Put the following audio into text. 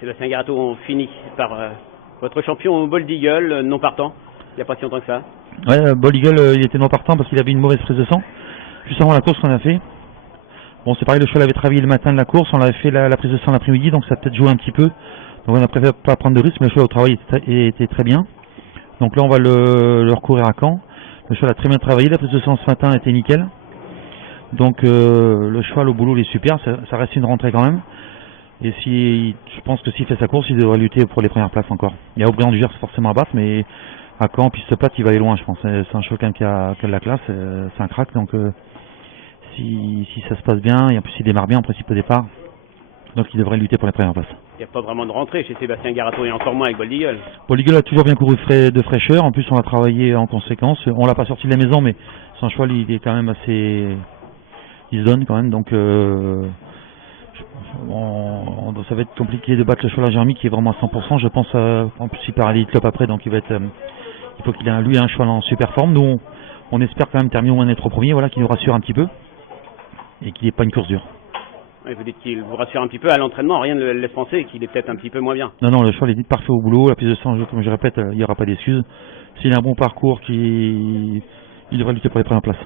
Sébastien Garato, on finit par votre champion Bold Eagle, non partant, il n'y a pas si longtemps que ça. Ouais, Bold Eagle, il était non partant parce qu'il avait une mauvaise prise de sang, juste avant la course qu'on a fait. Bon, c'est pareil, le cheval avait travaillé le matin de la course, on avait fait la prise de sang l'après-midi, donc ça a peut-être joué un petit peu. Donc on a préféré pas prendre de risque, mais le cheval au travail était très bien. Donc là, on va le recourir à Caen. Le cheval a très bien travaillé, la prise de sang ce matin était nickel. Donc le cheval au boulot il est super, ça reste une rentrée quand même. Et je pense que s'il fait sa course, il devrait lutter pour les premières places encore. Il y a Aubryon du Gers forcément à battre, mais à Caen, piste plate, il va aller loin, je pense. C'est un cheval qui a de la classe, c'est un crack, donc si ça se passe bien, et en plus il démarre bien en principe au départ, donc il devrait lutter pour les premières places. Il n'y a pas vraiment de rentrée chez Sébastien Garato et encore moins avec Bold Eagle. Bold Eagle a toujours bien couru de fraîcheur, en plus on a travaillé en conséquence. On l'a pas sorti de la maison, mais c'est un cheval, il est quand même assez... Il se donne quand même, donc ça va être compliqué de battre le cheval à Jeremy qui est vraiment à 100%. Je pense, en plus il part à l'Elite Cup après, donc il faut qu'il ait lui un cheval en super forme. Nous on espère quand même terminer au moins d'être au premier, voilà, qui nous rassure un petit peu et qu'il n'y ait pas une course dure. Et vous dites qu'il vous rassure un petit peu à l'entraînement, rien ne le laisse penser qu'il est peut-être un petit peu moins bien. Non, le cheval est dit parfait au boulot, la prise de sang, comme je répète, il n'y aura pas d'excuses. S'il a un bon parcours, il devrait lutter pour les premières places.